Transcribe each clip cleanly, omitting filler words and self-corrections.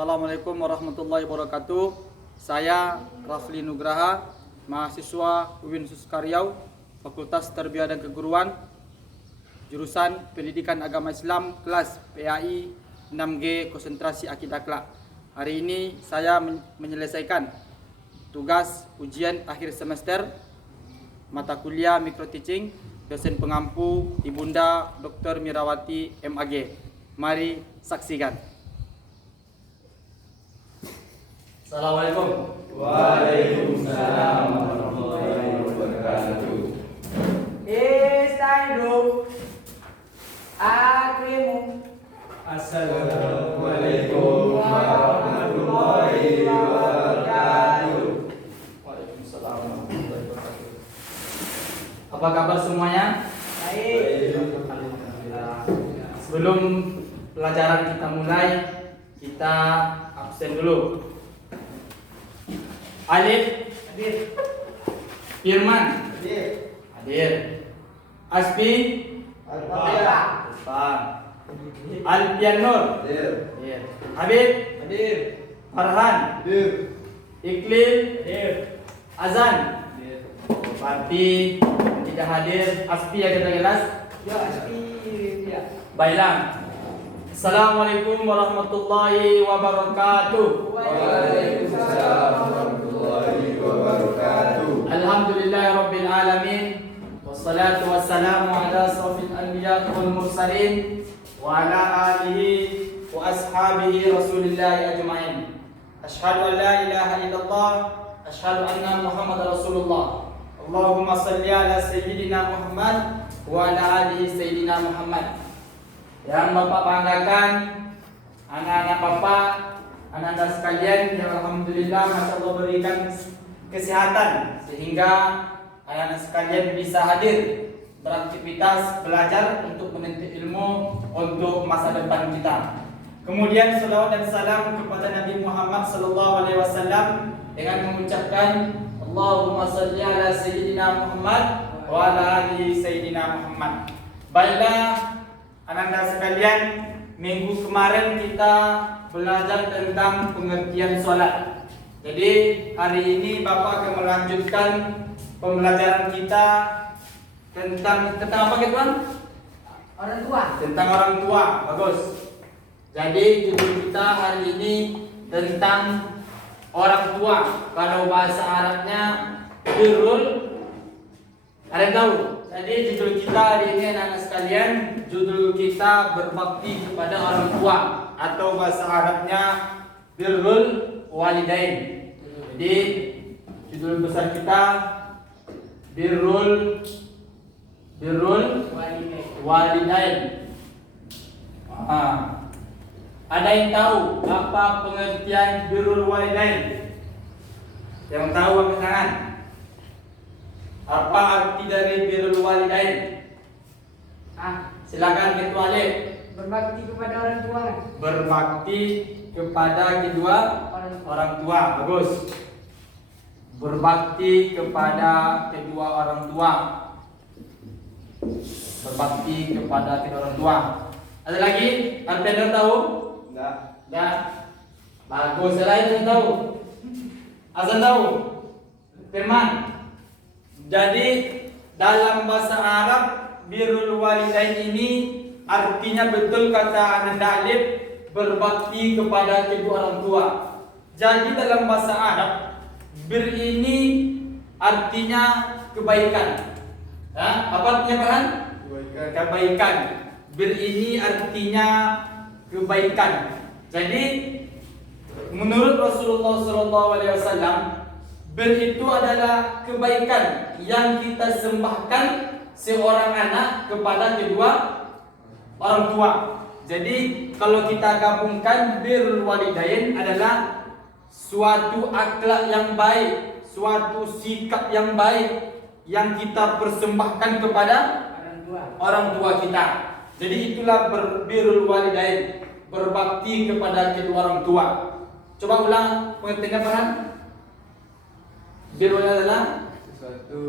Assalamualaikum warahmatullahi wabarakatuh. Saya Rafli Nugraha, mahasiswa UIN Suskaryau, Fakultas Tarbiyah dan Keguruan, jurusan Pendidikan Agama Islam, kelas PAI 6G Konsentrasi Akidah Akhlak. Hari ini saya menyelesaikan tugas ujian akhir semester mata kuliah Micro Teaching, dosen pengampu Ibunda Dr. Mirawati MAG. Mari saksikan. Assalamualaikum. Waalaikumsalam warahmatullahi wabarakatuh. Estaido. Akrimu. Assalamualaikum warahmatullahi wabarakatuh. Waalaikumsalam warahmatullahi wabarakatuh. Apa kabar semuanya? Baik. Sebelum pelajaran kita mulai, kita absen dulu. Alif, Hadir. Firman, Hadir. hadir. Aspi, Al-Fatihah. Depan. Alfian Nur, Hadir. hadir. Habib, Hadir. Farhan, Hadir. Iklim, Hadir. Azan. Hadir. Berarti yang tidak hadir, Aspi yang kita jelas. Ya, Aspi. Ya. Baiklah. Assalamualaikum warahmatullahi wabarakatuh. Waalaikumsalam warahmatullahi wabarakatuh. Alhamdulillahirabbil alamin. Wassalatu wassalamu ala asrofil anbiya wal mursalin wa ala alihi wa ashabihi Rasulillah ajma'in. Asyhadu an la ilaha illallah, asyhadu anna Muhammadar Rasulullah. Allahumma salli ala sayyidina Muhammad wa ala alihi sayyidina Muhammad. Yang Bapak banggakan, anak-anak Bapak, anak-anak sekalian yang alhamdulillah Masya Allah berikan kesehatan sehingga anak-anak sekalian bisa hadir beraktivitas belajar untuk menuntut ilmu untuk masa depan kita. Kemudian salawat dan salam kepada Nabi Muhammad SAW dengan mengucapkan Allahumma salli ala sayyidina Muhammad wa ala ali sayyidina Muhammad. Baiklah anak-anak sekalian, minggu kemarin kita belajar tentang pengertian sholat. Jadi hari ini Bapak akan melanjutkan pembelajaran kita tentang apa gitu kan? Orang tua. Tentang orang tua. Bagus. Jadi judul kita hari ini tentang orang tua. Kalau bahasa Arabnya birrul. Ada yang tahu? Jadi judul kita hari ini anak-anak sekalian, judul kita berbakti kepada orang tua atau bahasa Arabnya birrul walidain. Jadi judul besar kita birrul walidain. Ada yang tahu apa pengertian birrul walidain? Yang tahu angkat tangan. Apa arti dari birrul walidain? Silakan Ketua Alif. Berbakti kepada orang tua. Berbakti kepada kedua orang tua. Bagus. Berbakti kepada kedua orang tua. Berbakti kepada kedua orang tua. Ada lagi? Artinya tahu? Enggak. Enggak. Bagus. Selain yang tahu? Azan tahu? Firman. Jadi dalam bahasa Arab birrul walidain ini artinya betul kata Ananda Alif, berbakti kepada kedua orang tua. Jadi dalam bahasa Arab bir ini artinya kebaikan. Apa artinya Farhan? Kebaikan. Bir ini artinya kebaikan. Jadi menurut Rasulullah SAW, bir itu adalah kebaikan yang kita sembahkan seorang anak kepada kedua orang tua. Jadi kalau kita gabungkan birrul walidain adalah suatu akhlak yang baik, suatu sikap yang baik yang kita persembahkan kepada orang tua kita. Jadi itulah birrul walidain, berbakti kepada kedua orang tua. Coba ulang pengertiannya Farhan. Birrul adalah Sesuatu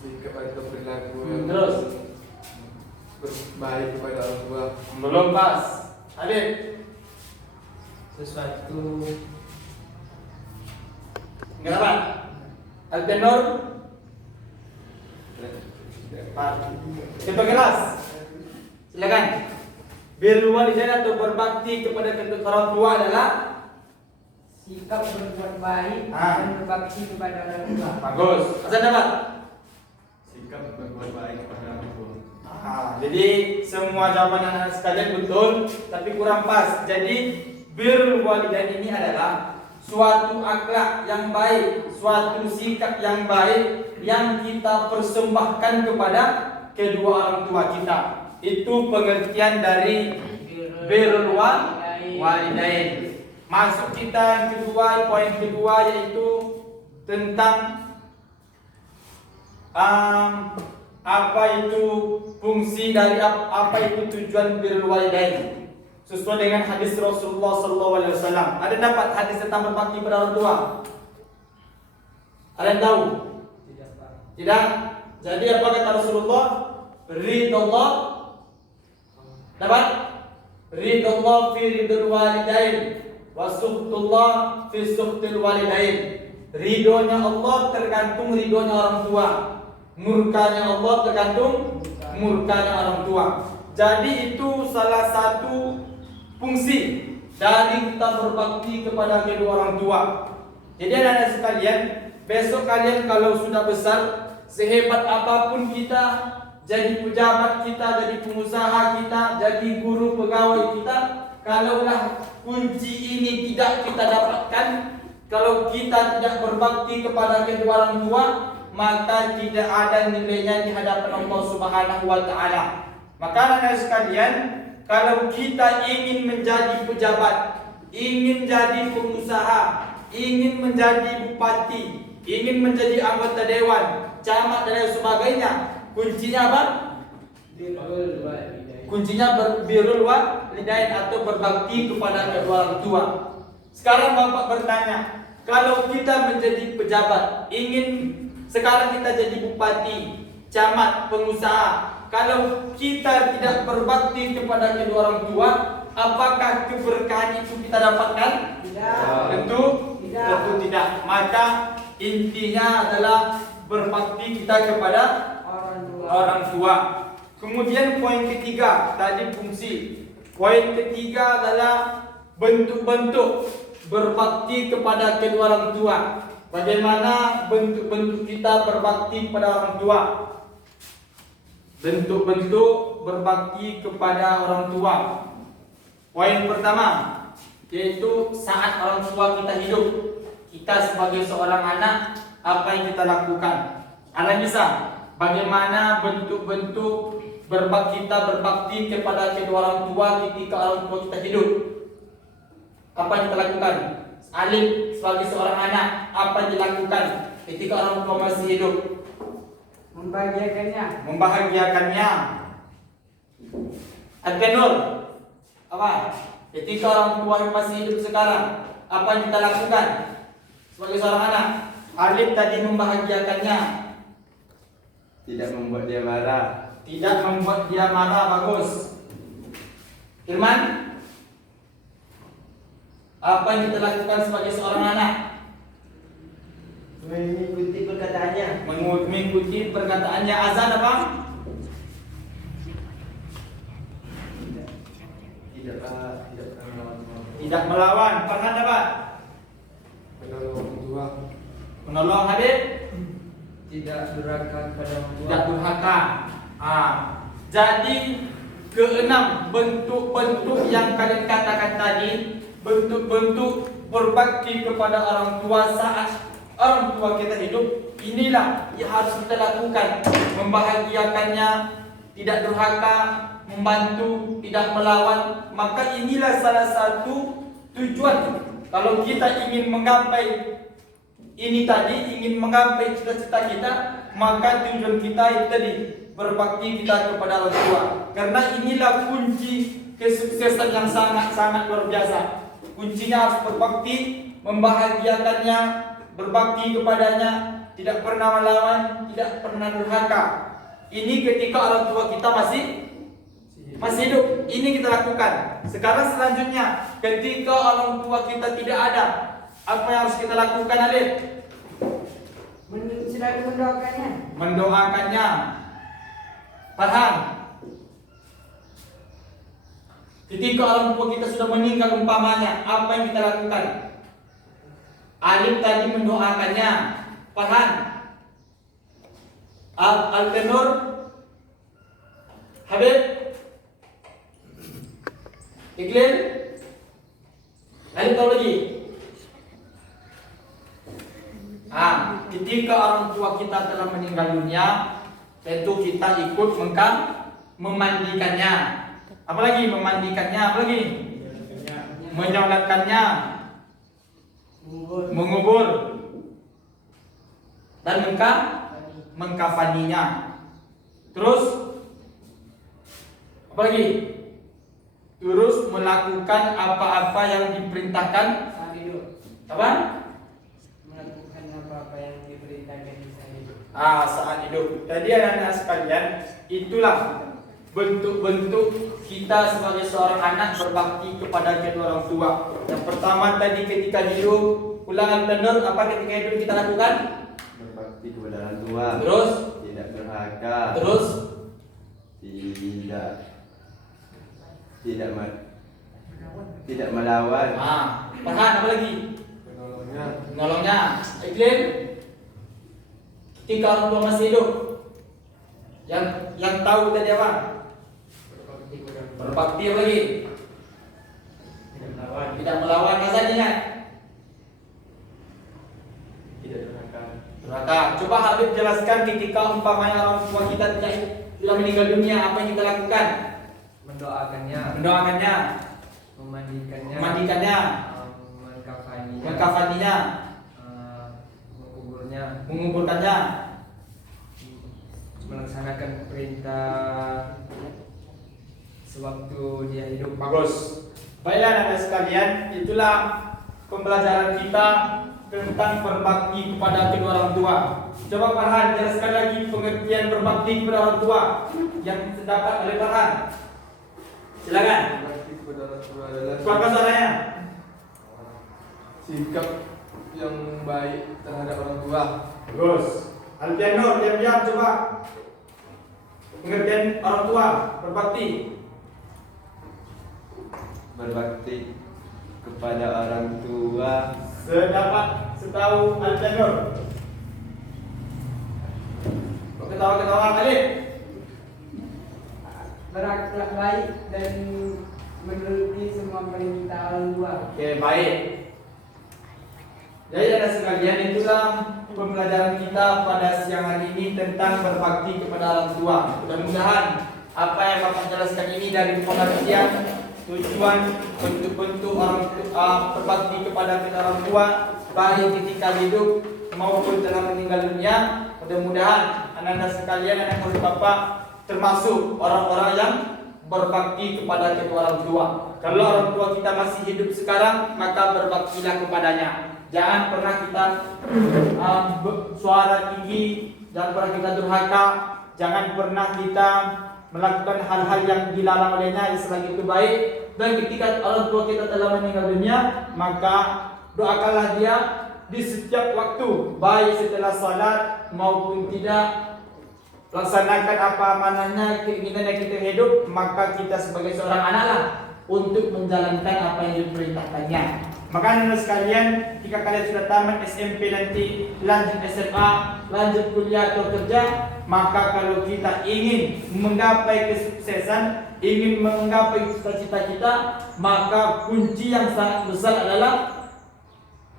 sikap atau perilaku terus baik kepada orang tua. belum pas. Habib. sesuatu. Enggak apa? Al-Tenor Ketua kelas. Silakan. Birrul walidain atau berbakti kepada kedua orang tua adalah sikap berbuat baik Ah. dan berbakti kepada orang tua. bagus. Azan dapat? Sikap berbuat baik kepada orang tua. Jadi semua jawaban anak sekalian betul, tapi kurang pas. Jadi birrul walidain ini adalah suatu akhlak yang baik, suatu sikap yang baik yang kita persembahkan kepada kedua orang tua kita. Itu pengertian dari birrul walidain. Masuk kita yang kedua, poin kedua yaitu tentang apa itu fungsi dari apa itu tujuan birrul walidain. Sesuai dengan hadis Rasulullah SAW. Ada dapat hadis tentang berbakti pada orang tua? Ada yang tahu? Tidak. Jadi apa kata Rasulullah? Ridallah. Dapat? Ridallah fi ridul walidain wa suhtullah fi suhtil walidain. Ridhonya Allah tergantung ridhonya orang tua. Murkanya Allah tergantung murkanya orang tua. Jadi itu salah satu fungsi dari kita berbakti kepada kedua orang tua. Jadi anak-anak sekalian, besok kalian kalau sudah besar, sehebat apapun kita, jadi pejabat kita, jadi pengusaha kita, jadi guru pegawai kita, kalaulah kunci ini tidak kita dapatkan, kalau kita tidak berbakti kepada kedua orang tua, maka tidak ada nilainya di hadapan Allah Subhanahu wa taala. Maka anak-anak sekalian, kalau kita ingin menjadi pejabat, ingin jadi pengusaha, ingin menjadi bupati, ingin menjadi anggota dewan, camat dan lain sebagainya, kuncinya apa? Birrul walidain. Kuncinya birrul walidain atau berbakti kepada kedua orang tua. Sekarang Bapak bertanya, kalau kita menjadi pejabat, sekarang kita jadi bupati, camat, pengusaha, kalau kita tidak berbakti kepada kedua orang tua, apakah keberkahan itu kita dapatkan? Tidak. Tentu tidak. Maka intinya adalah berbakti kita kepada orang tua. Kemudian poin ketiga, tadi fungsi. Poin ketiga adalah bentuk-bentuk berbakti kepada kedua orang tua. Bagaimana bentuk-bentuk kita berbakti kepada orang tua? Bentuk-bentuk berbakti kepada orang tua. Poin pertama yaitu saat orang tua kita hidup, kita sebagai seorang anak, apa yang kita lakukan? Analisa bagaimana bentuk-bentuk kita berbakti kepada kedua orang tua ketika orang tua kita hidup. Apa yang kita lakukan? Alif sebagai seorang anak, apa yang dilakukan ketika orang tua masih hidup? Membahagiakannya. Al-Nur, apa? Ketika orang tua masih hidup sekarang, apa yang kita lakukan sebagai seorang anak? Alif tadi membahagiakannya. Tidak membuat dia marah. Tidak membuat dia marah, bagus. Firman, apa yang kita lakukan sebagai seorang anak? Mengikuti perkataannya. Mengikuti perkataannya. Azan apa? Tidak melawan. Farhan apa? Menolong orang tua. Menolong. Habib? Tidak durhaka kepada orang tua. Tidak durhaka. Jadi keenam bentuk-bentuk yang kalian katakan tadi, bentuk-bentuk berbakti kepada orang tua saat orang tua kita hidup, inilah yang harus kita lakukan. Membahagiakannya, tidak durhaka, membantu, tidak melawan. Maka inilah salah satu tujuan. Kalau kita ingin menggapai ini tadi, ingin menggapai cita-cita kita, maka tujuan kita itu tadi, berbakti kita kepada orang tua. Karena inilah kunci kesuksesan yang sangat-sangat luar biasa. Kuncinya harus berbakti, membahagiakannya, berbakti kepadanya, tidak pernah melawan, tidak pernah durhaka. Ini ketika orang tua kita masih masih hidup, ini kita lakukan. Sekarang selanjutnya, ketika orang tua kita tidak ada, apa yang harus kita lakukan, Alif? Selalu mendoakannya. Mendoakannya. Farhan, ketika orang tua kita sudah meninggal umpamanya, apa yang kita lakukan? Alif tadi mendoakannya. Farhan, Al-Nur, Habib, Iqlil, Alif tahu lagi? Ketika orang tua kita telah meninggal dunia, tentu kita ikut memandikannya. Apalagi memandikannya, apalagi menyolatkannya, mengubur dan mengkafaninya. Terus apalagi? Terus melakukan apa-apa yang diperintahkan. Saat hidup. Apa? Melakukan apa-apa yang diperintahkan saat hidup. Saat hidup. Jadi anak-anak sekalian, itulah bentuk-bentuk kita sebagai seorang anak berbakti kepada kedua orang tua. Yang pertama tadi ketika hidup, ulangan benar apa ketika hidup kita lakukan? Berbakti kepada orang tua. Terus Tidak durhaka. terus tidak melawan. Farhan apa lagi? Menolongnya. Menolongnya. Iklim. Ketika orang tua masih hidup, yang tahu tadi apa? Berbakti apa lagi? Tidak melawan. Masa ingat? Tidak durhaka. Durhaka. Coba Habib jelaskan ketika umpamanya orang tua kita sudah meninggal dunia, apa yang kita lakukan? Mendoakannya. Mendoakannya, Memandikannya. memandikannya, Mengkafaninya. mengkafaninya, Menguburnya. menguburkannya. Melaksanakan perintah sewaktu dia hidup. Bagus. Baiklah anak-anak sekalian, itulah pembelajaran kita tentang berbakti kepada kedua orang tua. Coba Farhan jelaskan lagi pengertian berbakti kepada orang tua yang terdapat oleh Farhan. Silakan. Berbakti kepada orang tua adalah Kuatkan suaranya. sikap yang baik terhadap orang tua. Bagus. Alpianur, diam-diam coba. Pengertian orang tua berbakti. Berbakti kepada orang tua Sedapat setahu Alpianur. Ketawa-ketawa kali. Berakhlak baik dan menuruti semua perintah orang tua. Oke, baik. Jadi anak sekalian, itulah pembelajaran kita pada siang hari ini tentang berbakti kepada orang tua. Mudah-mudahan apa yang Bapak jelaskan ini dari pengertian tujuan bentuk-bentuk orang berbakti kepada kedua orang tua baik ketika hidup maupun telah meninggal dunia. Mudah-mudahan anak-anak sekalian, anak murid Bapak termasuk orang-orang yang berbakti kepada kedua orang tua. Kalau orang tua kita masih hidup sekarang, maka berbaktilah kepadanya. Jangan pernah kita suara tinggi, jangan pernah kita durhaka, jangan pernah kita melakukan hal-hal yang dilarang olehnya selagi itu baik. Dan ketika orang tua kita telah meninggal dunia, maka doakanlah dia di setiap waktu, baik setelah salat maupun tidak. Laksanakan apa amanahnya, keinginan yang kita hidup, maka kita sebagai seorang anaklah untuk menjalankan apa yang diperintahkannya. Maka anak sekalian, jika kalian sudah tamat SMP nanti, lanjut SMA, lanjut kuliah atau kerja, maka kalau kita ingin menggapai kesuksesan, ingin menggapai cita-cita kita, maka kunci yang sangat besar adalah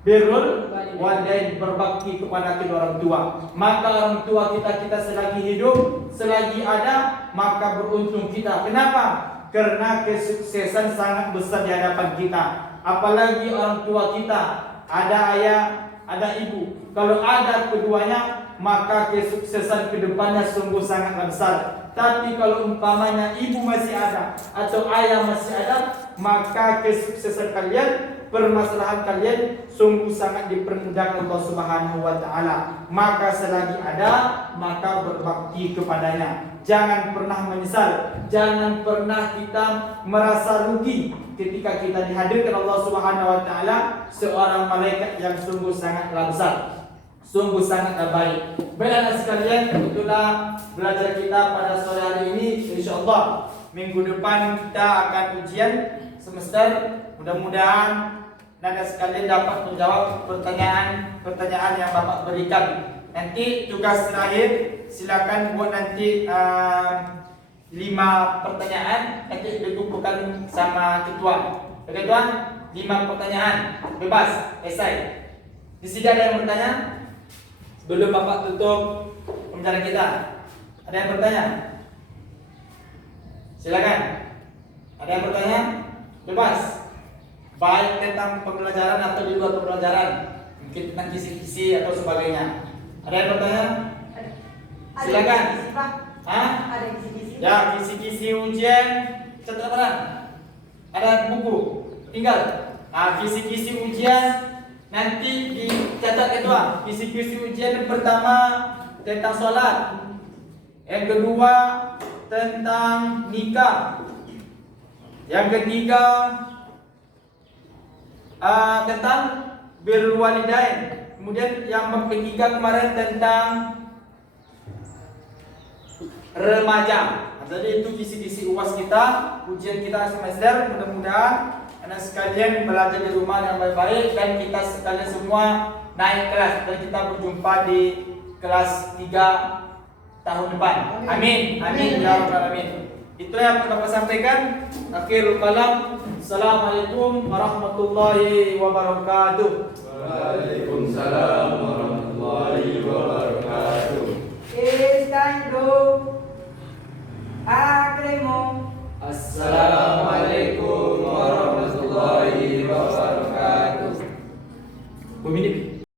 birrul walidain, berbakti kepada kedua orang tua. Maka orang tua kita selagi hidup, selagi ada, maka beruntung kita. Kenapa? Karena kesuksesan sangat besar di hadapan kita. Apalagi orang tua kita, ada ayah, ada ibu. Kalau ada keduanya, maka kesuksesan kedepannya sungguh sangat besar. Tapi kalau umpamanya ibu masih ada atau ayah masih ada, maka kesuksesan kalian permasalahan kalian sungguh sangat dipermudah Allah Subhanahu wa taala. Maka selagi ada, maka berbakti kepadanya. Jangan pernah menyesal, jangan pernah kita merasa rugi ketika kita dihadirkan Allah Subhanahu wa taala seorang malaikat yang sungguh sangatlah besar, sungguh sangatlah baik. Baik anak sekalian, itulah belajar kita pada sore hari ini. Insyaallah minggu depan kita akan ujian semester. Mudah-mudahan anak sekalian dapat menjawab pertanyaan yang Bapak berikan. Nanti tugas terakhir silakan buat nanti 5 pertanyaan, nanti dikumpulkan sama ketua. Oke tuan, 5 pertanyaan bebas, esai. Di sini ada yang bertanya? Sebelum Bapak tutup pembicaraan kita, ada yang bertanya? Silakan. Ada yang bertanya? Bebas. Baik tentang pembelajaran atau di luar pembelajaran, mungkin tentang kisi-kisi atau sebagainya. Ada yang bertanya? Silakan. Hah? Ada kisi-kisi. Ya, kisi-kisi ujian catatan. Ada buku. Tinggal. Nah, kisi-kisi ujian nanti dicatat kedua. Kisi-kisi ujian yang pertama tentang sholat. Yang kedua tentang nikah. Yang ketiga tentang birrul walidain. Kemudian yang ketiga kemarin tentang remaja. Jadi itu kisi-kisi UAS kita, ujian kita semester. Mudah-mudahan anak sekalian belajar di rumah yang baik-baik dan kita sekalian semua naik kelas dan kita berjumpa di kelas 3 tahun depan. Amin. Amin ya rabbal alamin. Itulah yang Bapak sampaikan. Akhirul kalam. Assalamualaikum warahmatullahi wabarakatuh. Waalaikumsalam warahmatullahi wabarakatuh.